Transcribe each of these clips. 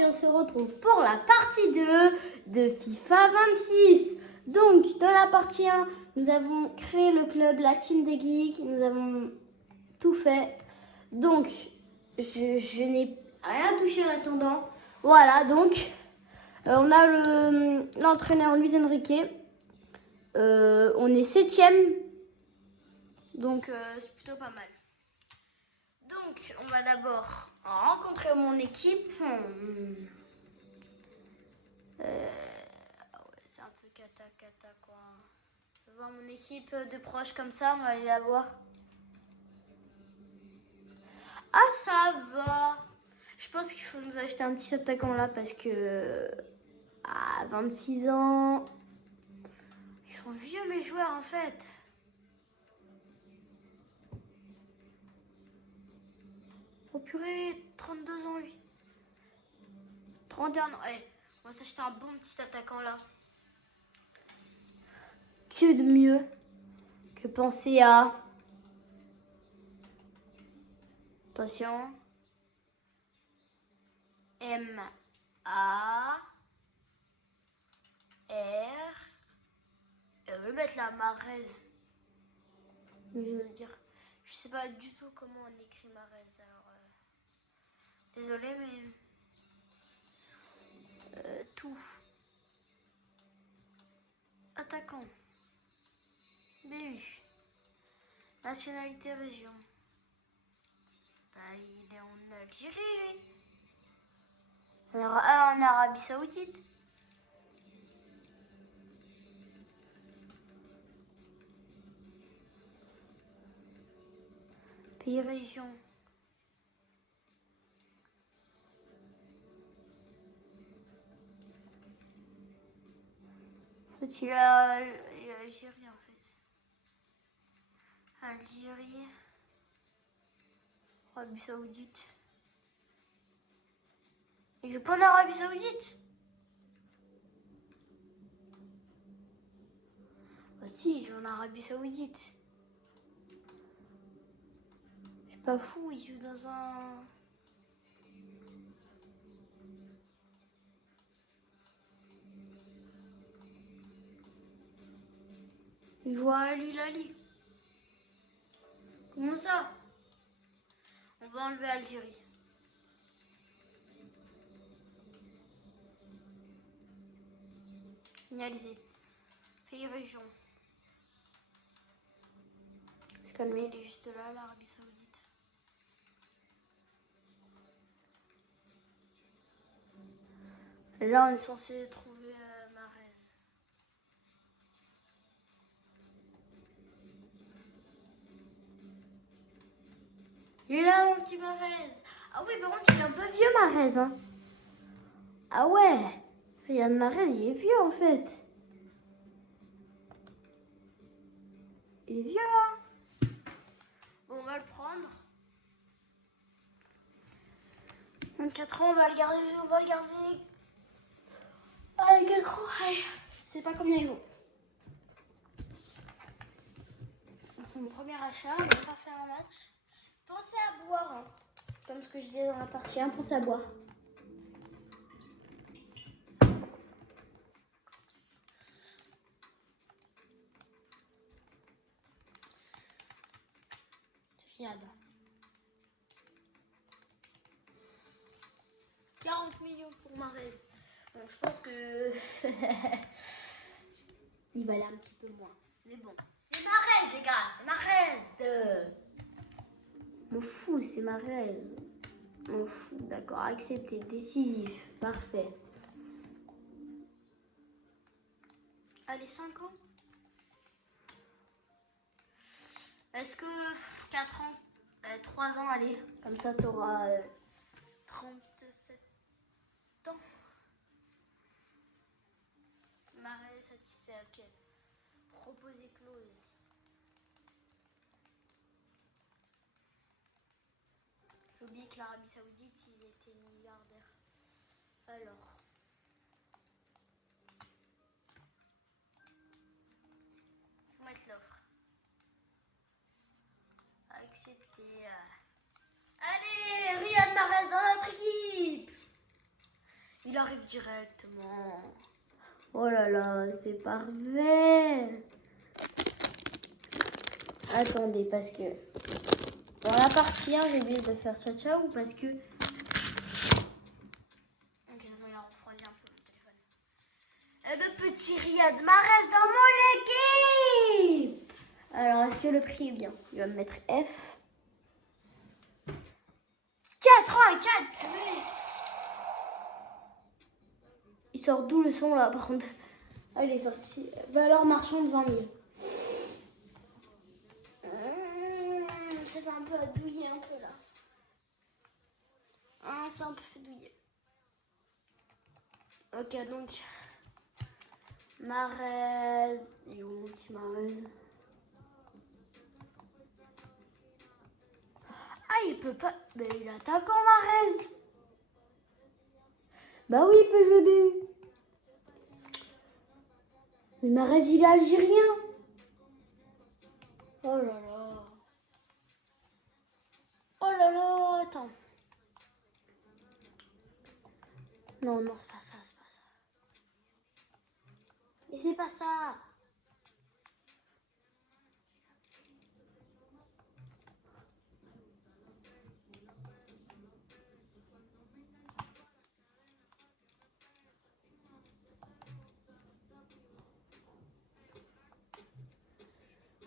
aujourd'hui on se retrouve pour la partie 2 de FIFA 26. Donc dans la partie 1, nous avons créé le club, la team des geeks, nous avons tout fait. Donc je n'ai rien touché en attendant. Voilà, donc on a l'entraîneur Luis Enrique. On est 7ème. Donc c'est plutôt pas mal. Donc on va d'abord rencontrer mon équipe. Ouais, c'est un peu cata quoi. Je vais voir mon équipe de proches comme ça, on va aller la voir. Ah ça va. Je pense qu'il faut nous acheter un petit attaquant là parce que à 26 ans, ils sont vieux mes joueurs en fait. Oh purée, 32 ans lui. 31 ans. Allez, on va s'acheter un bon petit attaquant là. Que de mieux que penser à... Attention. M-A-R... On va mettre la Marez. Je veux dire, je sais pas du tout comment on écrit Marez. Alors, désolé, mais tout. Attaquant. BU. Nationalité région. Bah, il est en Algérie, lui. En Arabie Saoudite. Pays région. En fait, il est Algérie en fait. Algérie. Arabie Saoudite. Il joue pas en Arabie Saoudite. Bah si, il joue en Arabie Saoudite. Je suis pas fou, il joue dans un... Il joue à Al Hilali. Comment ça? On va enlever Algérie. Finaliser. Pays région. Se calmer, il est juste là, l'Arabie Saoudite. Là, on est censé trouver Mahrez. Il est là, mon petit Mahrez. Ah oui, par contre, il est un peu vieux, Mahrez. Hein. Ah ouais. Riyad Mahrez, il est vieux, en fait. Il est vieux, hein. Bon, on va le prendre. 24 ans, on va le garder. Allez, 4 ans, allez. Je sais pas combien il vaut. C'est mon premier achat, on va pas faire un match. Pensez à boire, hein. Comme ce que je disais dans la partie 1, pensez à boire. Riyad. 40 millions pour Mahrez. Bon, je pense que il valait un petit peu moins. Mais bon, c'est Mahrez, les gars, c'est Mahrez. M'en fous, c'est Mahrez. M'en fous, d'accord, accepté, décisif, parfait. Allez, 5 ans. Est-ce que 4 ans, 3 ans, allez, comme ça t'auras 37 ans. Mahrez satisfait, ok. Proposer clause. J'oublie que l'Arabie Saoudite, ils étaient milliardaires. Alors. Faut mettre l'offre. Accepter. Allez, Riyad Mahrez dans notre équipe. arrive directement. Oh là là, c'est parfait. Attendez, parce que dans la partie 1, j'ai oublié de faire ciao parce que... Ok, il a refroidi un peu mon téléphone. Le petit Riyad Mahrez dans mon équipe. Alors, est-ce que le prix est bien? Il va me mettre F. 84. Il sort d'où le son là, par contre? Ah, il est sorti. Valeur marchande 20 000. Ça fait un peu à douiller un peu là. Ah, c'est un peu fait douiller. Ok, donc Mahrez. Il est où, petit Mahrez? Ah, il peut pas. Mais il est attaquant, Mahrez. Bah oui, il peut jouer BU. Mais Mahrez, il est algérien. Oh là là. Oh là là, attends. Non, non, c'est pas ça, c'est pas ça. Mais c'est pas ça.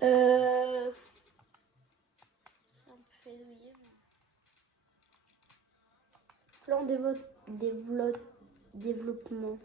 C'est un peu fait douiller. Plan développement.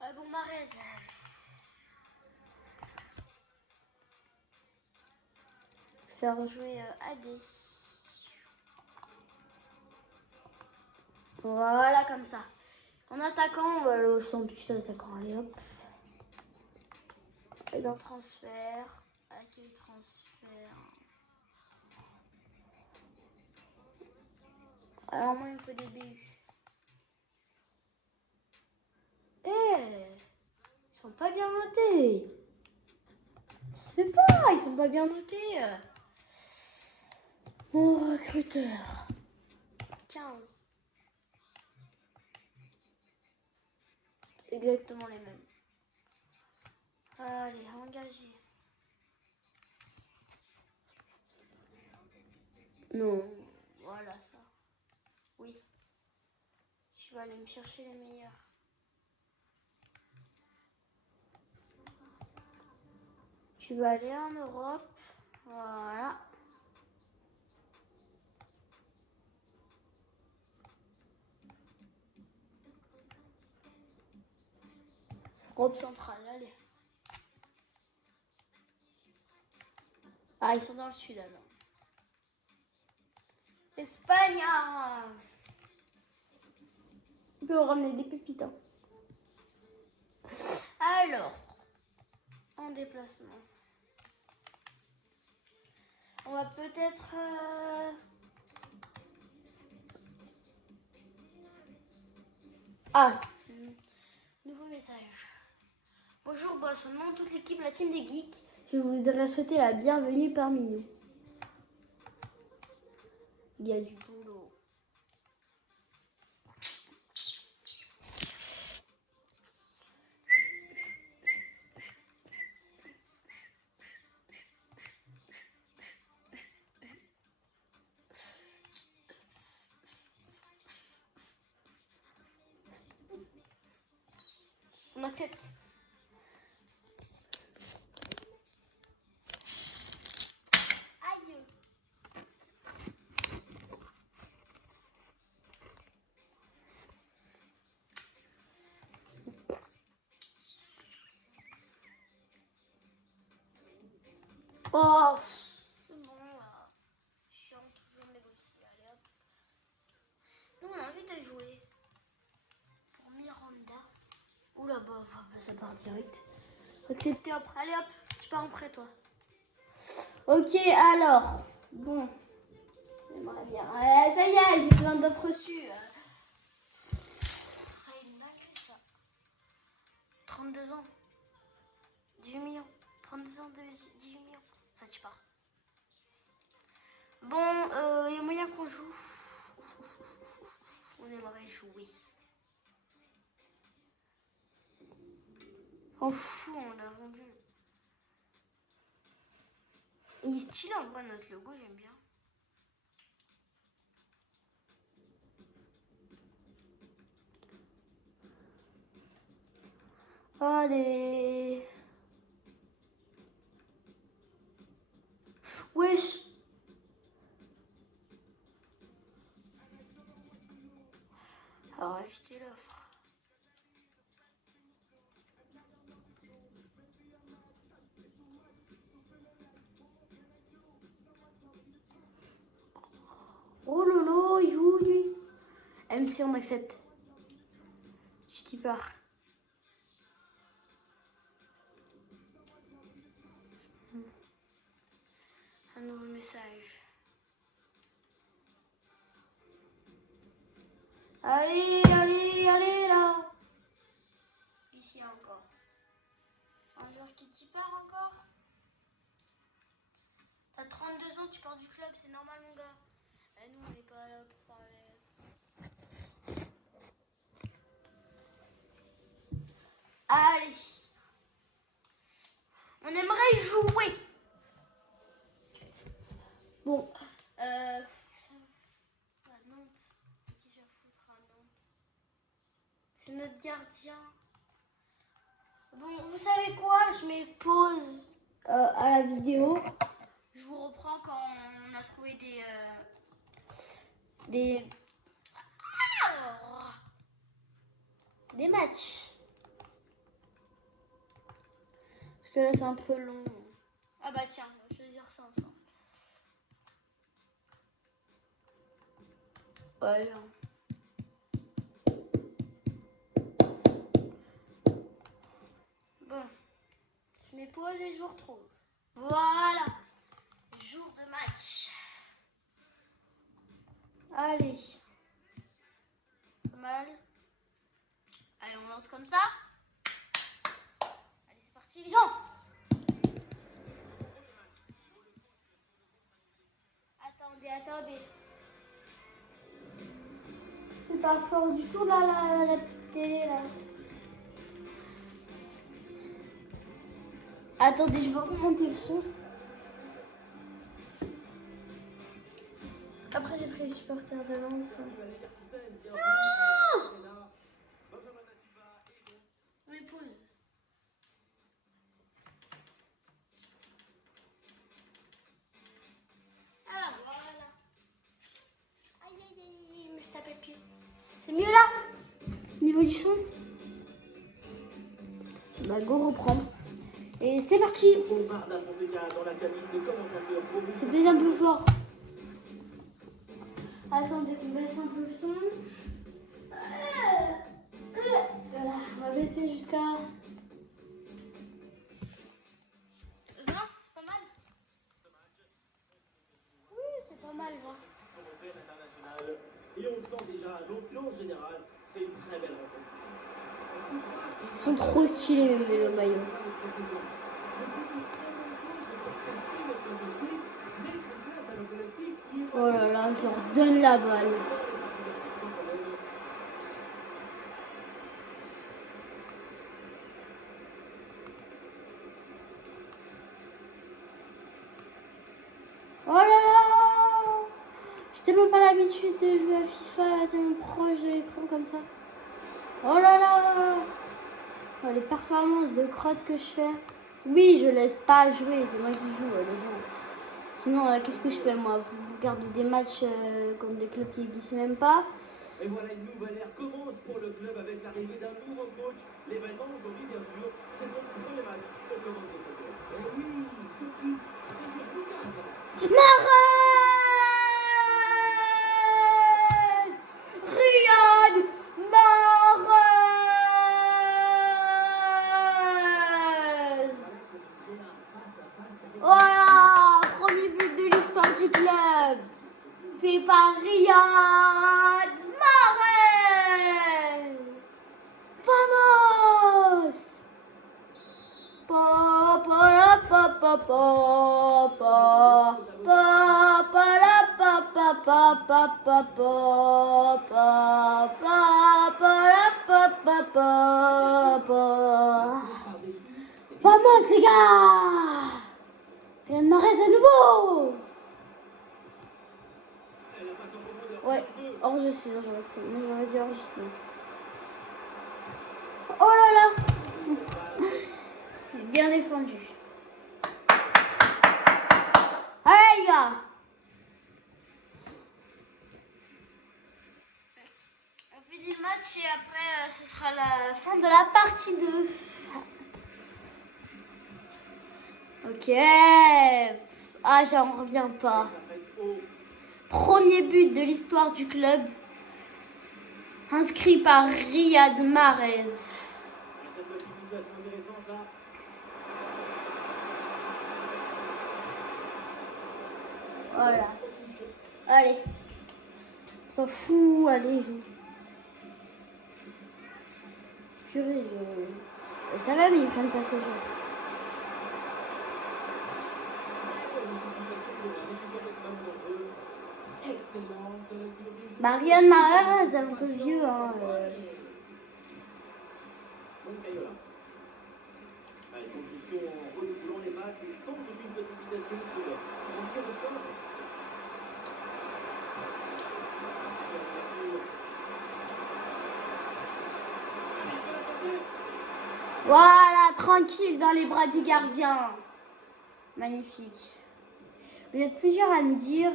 Ah bon, Mahrez. Faire jouer AD. Voilà, comme ça. En attaquant, je sens plus d'attaquant. Allez, hop. Et dans transfert. Accueil transfert. Alors, moi, il me faut des BU. Ils sont pas bien notés. Ça se fait pas, ils sont pas bien notés. Mon recruteur. 15. C'est exactement les mêmes. Allez, engagé. Non, voilà ça. Oui. Je vais aller me chercher les meilleurs. Tu vas aller en Europe. Voilà. Europe centrale, allez. Ah, ils sont dans le sud alors. Espagne. On peut ramener des pépites. Hein. Alors, en déplacement. On va peut-être... Ah, nouveau message. Bonjour boss, au nom de toute l'équipe, la team des geeks, je voudrais souhaiter la bienvenue parmi nous. Il y a du boulot. On accepte. Aïe. Oh, c'est bon là. Chiant, toujours négocier. Allez hop. Nous on a envie de jouer. Pour Miranda. Oula, bah, ça part direct. Accepter hop. Allez hop, je pars en prêt toi. Ok, alors. Bon. J'aimerais bien. Ça y est, j'ai plein d'offres reçues. 32 ans. 18 millions. 32 ans, 18 millions. Ça tue pas. Bon, il y a moyen qu'on joue. On aimerait jouer. On fout, on l'a vendu. Il est stylé en vrai, notre logo, j'aime bien. Allez. Wesh. Alors, acheter l'offre. Oh lolo, il joue lui. MC, on accepte. Je t'y pars. Un nouveau message. Allez, allez, allez là. Ici encore. Un joueur qui t'y part encore. T'as 32 ans, tu pars du club, c'est normal mon gars. Et nous on n'est pas là pour parler. Allez. On aimerait jouer. Bon. Nantes. Qui je foutre à Nantes? C'est notre gardien. Bon, vous savez quoi? Je mets pause à la vidéo. Je vous reprends quand on a trouvé des matchs. Parce que là, c'est un peu long. Ah bah tiens, on va choisir ça ensemble. Voilà. Bon. Je mets pause et je vous retrouve. Voilà. Jour de match. Allez. Pas mal. Allez, on lance comme ça. Allez, c'est parti, les gens. Attendez. C'est pas fort du tout, là, la petite télé, là. Attendez, je vais remonter le son. Après, j'ai pris les supporters de Lens. Ah, on les pose. Ah, voilà. Aïe, je me suis tapé le pied. C'est mieux là? Au niveau du son? Bah, go reprendre. Et c'est parti. C'est peut-être un peu fort. Attendez, on baisse un peu le son. Voilà, on va baisser jusqu'à 20, c'est pas mal. Oui, c'est pas mal, 20. Et on le sent déjà, donc en général, c'est une très belle rencontre. Ils sont trop stylés, même les maillots. Oh là là, je leur donne la balle. Oh là là! J'ai tellement pas l'habitude de jouer à FIFA, tellement proche de l'écran comme ça. Oh là là! Oh, les performances de crotte que je fais. Oui, je laisse pas jouer, c'est moi qui joue, les gens. Sinon, qu'est-ce que je fais moi? Vous regardez des matchs contre des clubs qui n'existent même pas. Et voilà, une nouvelle ère commence pour le club avec l'arrivée d'un nouveau coach. L'événement aujourd'hui, bien sûr, c'est son premier match au commande de ce club. Et oui, surtout, Mahrez! Riyad Mahrez! Voilà, premier but de l'histoire du club. Fait par Riyad Mahrez! Vamos! Vamos les gars! Riyad Mahrez à nouveau! Ouais, hors-jeu sinon j'aurais fait, mais j'aurais dit hors-jeu sinon. Oh là là! Bien défendu. Allez les gars! On finit le match et après ce sera la fin de la partie 2. Ok. Ah, j'en reviens pas. Premier but de l'histoire du club. Inscrit par Riyad Mahrez. Voilà. Allez. On s'en fout. Allez, joue. Purée, ça va, mais ils prennent pas ces jeux. Riyad Mahrez, c'est un peu vieux. Hein, Construction en redoulant les masses et sans aucune précipitation pour franchir le score. Voilà, tranquille dans les bras du gardien. Magnifique. Vous êtes plusieurs à me dire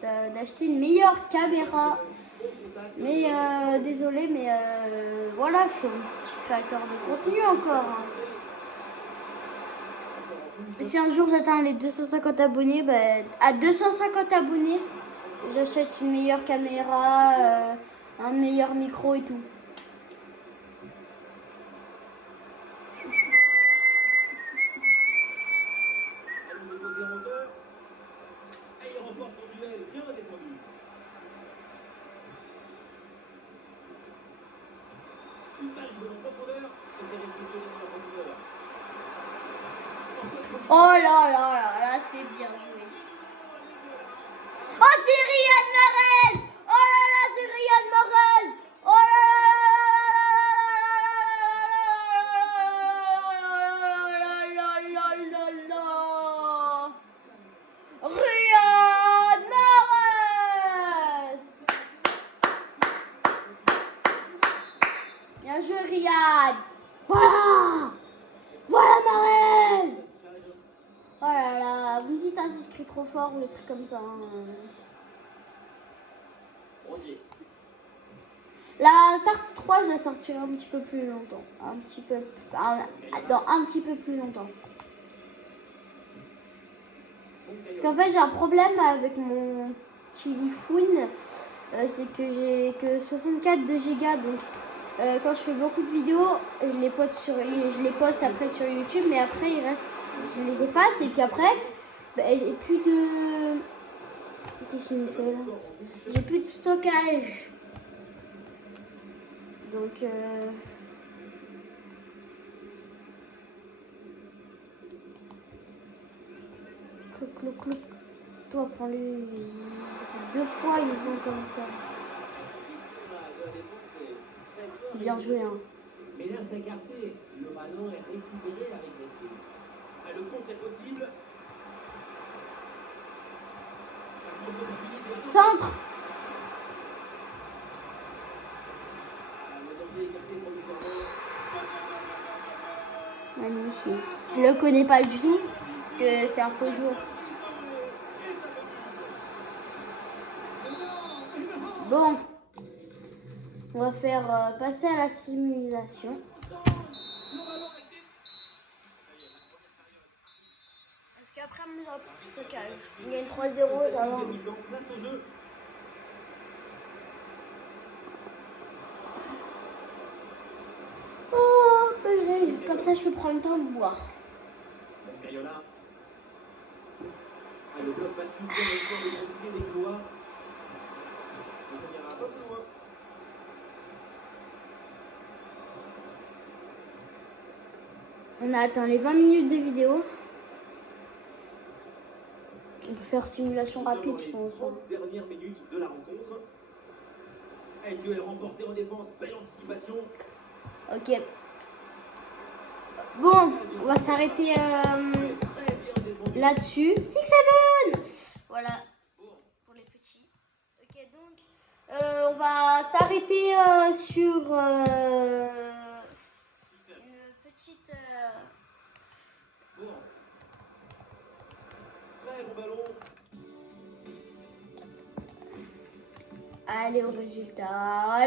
d'acheter une meilleure caméra. Mais désolé, mais voilà, je suis un petit créateur de contenu encore. Hein. Et si un jour j'atteins les 250 abonnés, ben, à 250 abonnés, j'achète une meilleure caméra, un meilleur micro et tout. Et il remporte son duel, bien défendu. Une balle jouée en profondeur et c'est réceptionné dans la profondeur. Oh là là là là, c'est bien joué. Oh, c'est Riyad Mahrez! Oh là là, c'est Riyad Mahrez! Oh là là là là! Riyad Mahrez! Bien joué, Riyad! Voilà! Voilà Mahrez! Oh là là, vous me dites un inscrit trop fort ou des trucs comme ça. Hein. La partie 3, je la sortirai un petit peu plus longtemps. Dans un petit peu plus longtemps. Parce qu'en fait, j'ai un problème avec mon téléphone. C'est que j'ai que 64 de Go. Donc, quand je fais beaucoup de vidéos, je les poste après sur YouTube. Mais après, je les efface. Et puis après, j'ai plus de... Qu'est-ce qu'il me fait là? J'ai plus de stockage. Donc... Clouc. Toi, prends-le. Ça fait 2 fois, ils nous ont comme ça. C'est bien joué, hein. Mais là, c'est écarté. Le ballon est récupéré avec les pieds. Le contre est possible. Centre. Magnifique. Je le connais pas du tout. Que c'est un faux joueur. Bon. On va faire passer à la simulation. Parce qu'après, on n'aura plus de stockage. On gagne 3-0, ça va. Oh, comme ça, je peux prendre le temps de boire. Le bloc passe tout bien l'espoir de profiter des couloirs. Et ça ira un peu plus loin. On a atteint les 20 minutes de vidéo. On peut faire simulation rapide, je pense. 30 dernières minutes de la rencontre. Et duel remporté en défense, belle anticipation. Ok. Bon, on va s'arrêter Très bien défendu. là-dessus. 6-7. Voilà, pour les petits. Ok, donc, on va s'arrêter sur une petite... Bon. Très bon ballon. Allez au résultat.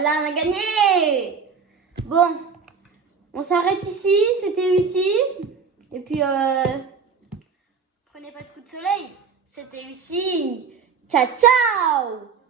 Là, on a gagné. Bon, on s'arrête ici. C'était Lucie. Et puis, prenez pas de coup de soleil. C'était Lucie. Ciao, ciao.